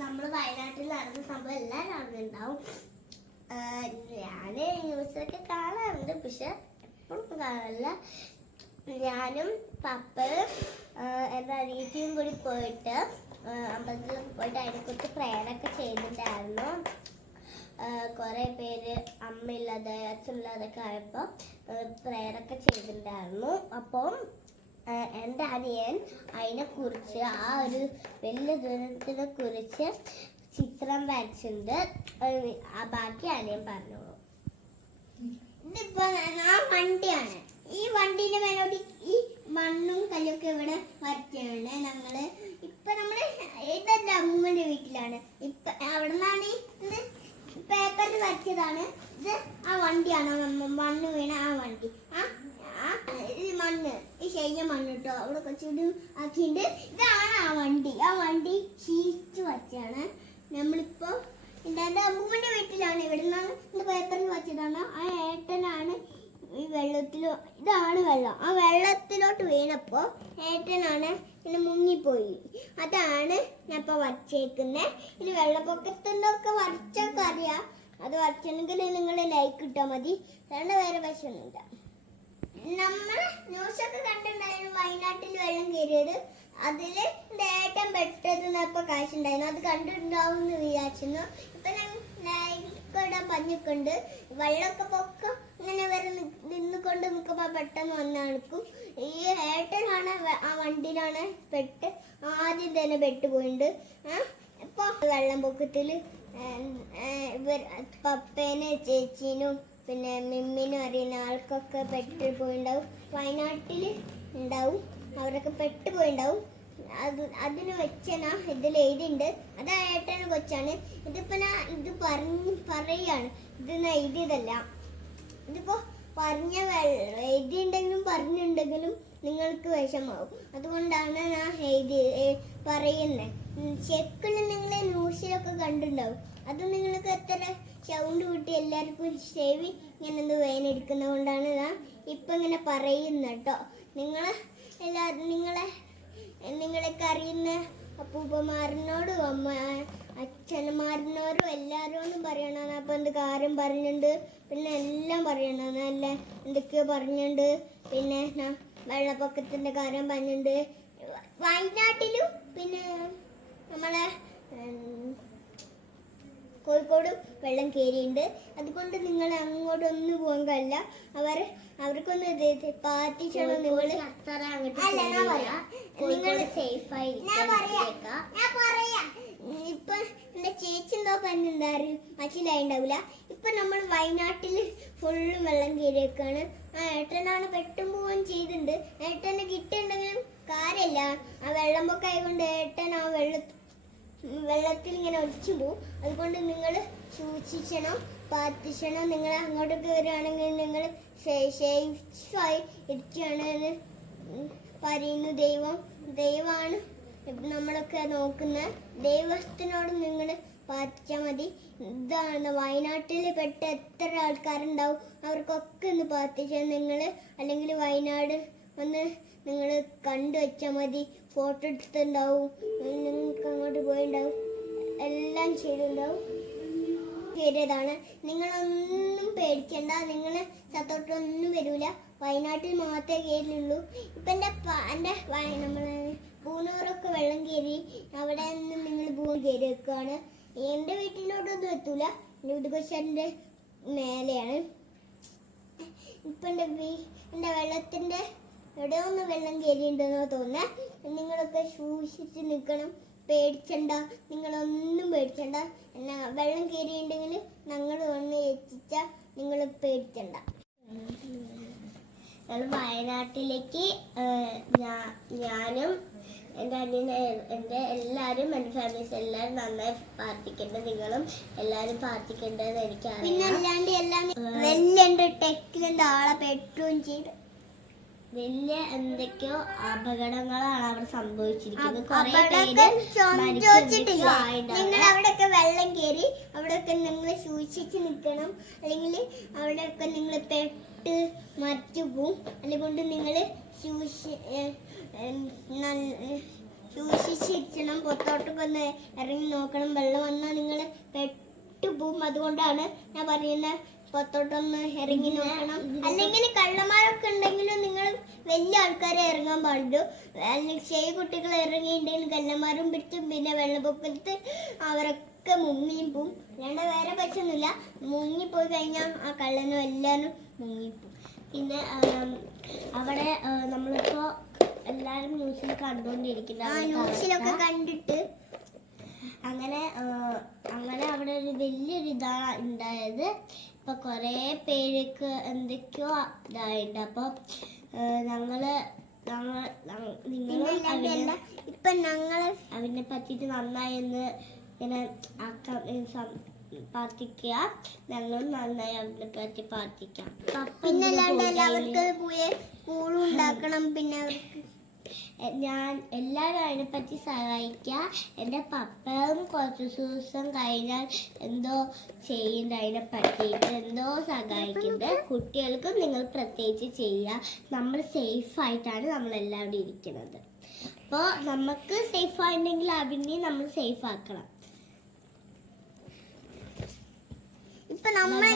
നമ്മൾ വയനാട്ടിൽ നടന്ന സംഭവം എല്ലാവരും അറിഞ്ഞിട്ടുണ്ടാവും. ഞാൻ ന്യൂസിലൊക്കെ കാണാറുണ്ട്, പക്ഷെ എപ്പോഴും കാണാറില്ല. ഞാനും പപ്പയും എൻ്റെ അനിയത്തിയും കൂടി പോയിട്ട് അമ്പലത്തിലൊക്കെ പോയിട്ട് അതിനെക്കുറിച്ച് പ്രേയറൊക്കെ ചെയ്തിട്ടുണ്ടായിരുന്നു. കുറേ പേര് അമ്മയില്ലാതെ അച്ഛനില്ലാതൊക്കെ ആയപ്പോൾ പ്രേയറൊക്കെ ചെയ്തിട്ടുണ്ടായിരുന്നു. അപ്പം എൻ്റെ അനിയൻ അതിനെക്കുറിച്ച് ആ ഒരു വലിയ ദുരന്തത്തിനെ കുറിച്ച് ചിത്രം വരച്ചിട്ടുണ്ട്. ബാക്കി അനിയൻ പറഞ്ഞോളൂ. ഇതിപ്പോ ആ വണ്ടിയാണ്. ഈ വണ്ടീന്റെ മേലോട്ട് ഈ മണ്ണും കല്ലൊക്കെ ഇവിടെ വരച്ചാണ് ഞങ്ങള്. ഇപ്പൊ നമ്മള് ഇതെന്റെ അമ്മൂമ്മന്റെ വീട്ടിലാണ്. ഇപ്പൊ അവിടെ നിന്നാണ് ഇത് പേപ്പറിൽ വരച്ചതാണ്. ഇത് ആ വണ്ടിയാണ്, മണ്ണ് വീണ ആ വണ്ടി. ഈ മണ്ണ്, ഈ ശരിയ മണ്ണ് കേട്ടോ, അവിടെ കുറച്ചുകൂടി ആക്കിയിട്ട് ഇതാണ് ആ വണ്ടി. ആ വണ്ടി ഷീറ്റ് വച്ചാണ്. നമ്മളിപ്പോ എൻ്റെ അമ്മൂമ്മന്റെ വീട്ടിലാണ്. ഇവിടെ നിന്നാണ് ഇത് പേപ്പറിൽ വച്ചതാണ്. ആ ഏട്ടനാണ് ഈ ഇതാണ് വെള്ളം. ആ വെള്ളത്തിലോട്ട് വീണപ്പോ ഏട്ടനാണ് ഇങ്ങനെ മുങ്ങിപ്പോയി. അതാണ് ഞാൻ ഇപ്പൊ വരച്ചേക്കുന്നത്. ഇനി വെള്ളപ്പൊക്കത്തിൻ്റെയൊക്കെ വരച്ചൊക്കെ അറിയാം. അത് വരച്ചെങ്കിൽ നിങ്ങൾ ലൈക്ക് ഇട്ടാൽ മതി. വേറെ വിഷമൊന്നുമില്ല. നമ്മൾ ന്യൂസൊക്കെ കണ്ടിട്ടുണ്ടായിരുന്നു വയനാട്ടിൽ വെള്ളം കയറിയത്. അതില് ഏട്ടൻ പെട്ടതിനൊപ്പം കാശുണ്ടായിരുന്നു. അത് കണ്ടിട്ടുണ്ടാവും എന്ന് വിചാരിച്ചിരുന്നു. ഇപ്പൊ ഞാൻ ലൈക്ക് ഇടാൻ പറഞ്ഞിട്ടുണ്ട്. വെള്ളമൊക്കെ പൊക്കം ഇങ്ങനെ വരെ നിന്നുകൊണ്ട് നിൽക്കുമ്പോൾ പെട്ടെന്ന് വന്നെടുക്കും. ഈ ഏട്ടനാണ് ആ വണ്ടിയിലാണ് ആദ്യം തന്നെ പെട്ടുപോയിട്ടുണ്ട്. ഇപ്പൊ വെള്ളം പൊക്കത്തിൽ പപ്പേനെ ചേച്ചീനും പിന്നെ മിമ്മിനും അറിയുന്ന ആൾക്കൊക്കെ പെട്ടുപോയിണ്ടാവും. വയനാട്ടിൽ ഉണ്ടാവും, അവരൊക്കെ പെട്ടുപോയിണ്ടാവും. അതിന് വെച്ചനാ ഇതിൽ എഴുതിണ്ട്. അത് ഏട്ടന് കൊച്ചാണ്. ഇതിപ്പോ ഞാൻ ഇത് പറയാണ്. ഇത് എഴുതിയതല്ല. ഇതിപ്പോ എഴുതിയുണ്ടെങ്കിലും പറഞ്ഞിട്ടുണ്ടെങ്കിലും നിങ്ങൾക്ക് വിഷമാവും. അതുകൊണ്ടാണ് ഞാൻ പറയുന്നത്. ചെക്കിൽ നിങ്ങൾ ന്യൂസിലൊക്കെ കണ്ടിട്ടുണ്ടാവും. അത് നിങ്ങൾക്ക് എത്ര സൗണ്ട് കൂട്ടി എല്ലാവർക്കും ചെവി ഇങ്ങനെ ഒന്ന് വേനെടുക്കുന്നത് കൊണ്ടാണ് ഞാൻ ഇപ്പം ഇങ്ങനെ പറയുന്നത് കേട്ടോ. നിങ്ങളൊക്കെ അറിയുന്ന അപ്പൂപ്പന്മാരനോടും അച്ഛന്മാരനോടും എല്ലാവരോടും പറയണം. അപ്പം എന്ത് കാര്യം പറഞ്ഞിട്ടുണ്ട്, പിന്നെ എല്ലാം പറയണം. നല്ല എന്തൊക്കെയോ പറഞ്ഞിട്ടുണ്ട്. പിന്നെ വെള്ളപ്പൊക്കത്തിൻ്റെ കാര്യം പറഞ്ഞിട്ടുണ്ട്. വയനാട്ടിലും പിന്നെ നമ്മളെ കോഴിക്കോടും വെള്ളം കയറിയിട്ടുണ്ട്. അതുകൊണ്ട് നിങ്ങൾ അങ്ങോട്ടൊന്നും പോകാൻ കഴിയില്ല. അവർക്കൊന്ന് പാറ്റിച്ചണം. നിങ്ങൾ ഇപ്പൊ എന്റെ ചേച്ചി എന്തോ പറഞ്ഞെന്താറ് മനസ്സിലായിണ്ടാവില്ല. ഇപ്പൊ നമ്മൾ വയനാട്ടിൽ ഫുള്ളും വെള്ളം കയറിയേക്കാണ്. ആ ഏട്ടനാണ് പെട്ടും പോവുകയും ചെയ്തിട്ടുണ്ട്. ഏട്ടനെ കിട്ടിയിട്ടുണ്ടെങ്കിലും കാര്യമില്ല. ആ വെള്ളമൊക്കെ ആയതുകൊണ്ട് ഏട്ടൻ ആ വെള്ളത്തിൽ ഇങ്ങനെ ഒലിച്ചു പോകും. അതുകൊണ്ട് നിങ്ങൾ സൂക്ഷിക്കണം, പാത്തിക്കണം. നിങ്ങൾ അങ്ങോട്ടൊക്കെ വരികയാണെങ്കിൽ നിങ്ങൾ സേഫായി ഇരിക്കുകയാണെന്ന് പറയുന്നു. ദൈവമാണ് നമ്മളൊക്കെ നോക്കുന്നത്. ദൈവത്തിനോട് നിങ്ങൾ പാത്തിച്ചാൽ മതി. ഇതാണ് വയനാട്ടിൽ പെട്ട എത്ര ആൾക്കാരുണ്ടാവും, അവർക്കൊക്കെ ഒന്ന് പാത്തിച്ചാൽ നിങ്ങൾ. അല്ലെങ്കിൽ വയനാട് ഒന്ന് നിങ്ങൾ കണ്ടു വെച്ചാൽ മതി. ഫോട്ടോ എടുത്തിട്ടുണ്ടാവും, നിങ്ങൾക്ക് അങ്ങോട്ട് പോയിണ്ടാവും, എല്ലാം ചെയ്തിട്ടുണ്ടാവും. കയറിയതാണ്. നിങ്ങളൊന്നും പേടിക്കണ്ട. നിങ്ങൾ സത്തോട്ടൊന്നും വരില്ല. വയനാട്ടിൽ മാത്രമേ കയറിയുള്ളൂ. ഇപ്പം എൻ്റെ നമ്മളെ പൂനൂറൊക്കെ വെള്ളം കയറി. അവിടെ നിന്ന് നിങ്ങൾ പൂവ് കയറി വെക്കുകയാണ്. എൻ്റെ വീട്ടിലോട്ടൊന്നും എത്തൂല. ഉദ്ഘോഷൻ്റെ മേലെയാണ്. ഇപ്പം എൻ്റെ വെള്ളത്തിൻ്റെ എവിടെ ഒന്ന് വെള്ളം കയറിയിട്ടുണ്ടെന്നോ തോന്നുന്നത്. നിങ്ങളൊക്കെ സൂക്ഷിച്ച് നിൽക്കണം. പേടിച്ചണ്ട, നിങ്ങളൊന്നും പേടിച്ചണ്ട. എന്നാ വെള്ളം കയറിയിട്ടുണ്ടെങ്കിൽ ഞങ്ങൾ വന്ന് എത്തിച്ചാൽ നിങ്ങൾ പേടിച്ചണ്ട. വയനാട്ടിലേക്ക് ഞാനും എൻ്റെ എൻ്റെ എല്ലാവരും എൻ്റെ ഫാമിലീസ് എല്ലാവരും നന്നായി പ്രാർത്ഥിക്കേണ്ടത്. നിങ്ങളും എല്ലാവരും പ്രാർത്ഥിക്കേണ്ടതെന്ന് എനിക്കറിയാം. പിന്നെ അല്ലാണ്ട് എല്ലാം വലിയ ടെക്കിലെന്ത് ആളെ പെട്ടുകയും ചെയ്ത് വലിയ എന്തൊക്കെയോ അപകടങ്ങളാണ് അവിടെ സംഭവിച്ചിരിക്കുന്നത്. നിങ്ങൾ അവിടെയൊക്കെ വെള്ളം കയറി. അവിടെയൊക്കെ നിങ്ങൾ സൂക്ഷിച്ച് നിൽക്കണം. അല്ലെങ്കിൽ അവിടെയൊക്കെ നിങ്ങൾ പെട്ട് മരിച്ചു പോവും. അതുകൊണ്ട് നിങ്ങൾ സൂക്ഷിച്ചിരിക്കണം. പുറത്തോട്ടൊക്കെ ഒന്ന് ഇറങ്ങി നോക്കണം. വെള്ളം വന്നാൽ നിങ്ങൾ പെട്ടുപോകും. അതുകൊണ്ടാണ് ഞാൻ പറയുന്നത് പുറത്തോട്ടൊന്ന് ഇറങ്ങി നോക്കണം. അല്ലെങ്കിൽ കള്ളന്മാരൊക്കെ ഉണ്ടെങ്കിലും നിങ്ങൾ വലിയ ആൾക്കാരെ ഇറങ്ങാൻ പാടുള്ളൂ. അല്ലെങ്കിൽ ചെറിയ കുട്ടികൾ ഇറങ്ങിയിട്ടുണ്ടെങ്കിൽ കള്ളന്മാരും പിടിച്ചും പിന്നെ വെള്ളപ്പൊക്കത്ത് അവരൊക്കെ മുങ്ങിയും പോവും. അല്ലാണ്ട് വേറെ പറ്റൊന്നുമില്ല. മുങ്ങിപ്പോയി കഴിഞ്ഞാൽ ആ കള്ളനും എല്ലാവരും മുങ്ങിപ്പോവും. പിന്നെ അവിടെ നമ്മളിപ്പോ എല്ലാരും ന്യൂസിൽ ന്യൂസിലൊക്കെ കണ്ടിട്ട് അങ്ങനെ അവിടെ ഒരു വലിയൊരു ഇതാണ് ഉണ്ടായത്. ഇപ്പൊ കൊറേ പേർക്ക് എന്തൊക്കെയോ ഇതായിട്ടുണ്ട്. അപ്പൊ നിങ്ങൾ ഇപ്പൊ ഞങ്ങള് അതിനെ പറ്റിയിട്ട് നന്നായെന്ന് ഇങ്ങനെ പ്രാർത്ഥിക്കുക. ഞങ്ങളും നന്നായി അതിനെ പറ്റി പ്രാർത്ഥിക്കാം. പിന്നെ എല്ലാവർക്കും പോയി സ്കൂളും ഉണ്ടാക്കണം. പിന്നെ ഞാൻ എല്ലാവരും അതിനെപ്പറ്റി സഹായിക്കുക. എൻ്റെ പപ്പയും കുറച്ച് ദിവസം കഴിഞ്ഞാൽ എന്തോ ചെയ്യുന്നുണ്ട്, അതിനെ പറ്റിയിട്ട് എന്തോ സഹായിക്കുന്നുണ്ട്. കുട്ടികൾക്കും നിങ്ങൾ പ്രത്യേകിച്ച് ചെയ്യുക. നമ്മൾ സേഫായിട്ടാണ് നമ്മളെല്ലാവരും ഇരിക്കുന്നത്. അപ്പോൾ നമുക്ക് സേഫായിട്ടുണ്ടെങ്കിൽ അതിനെ നമ്മൾ സേഫ് ആക്കണം. ഇപ്പൊ നമ്മൾ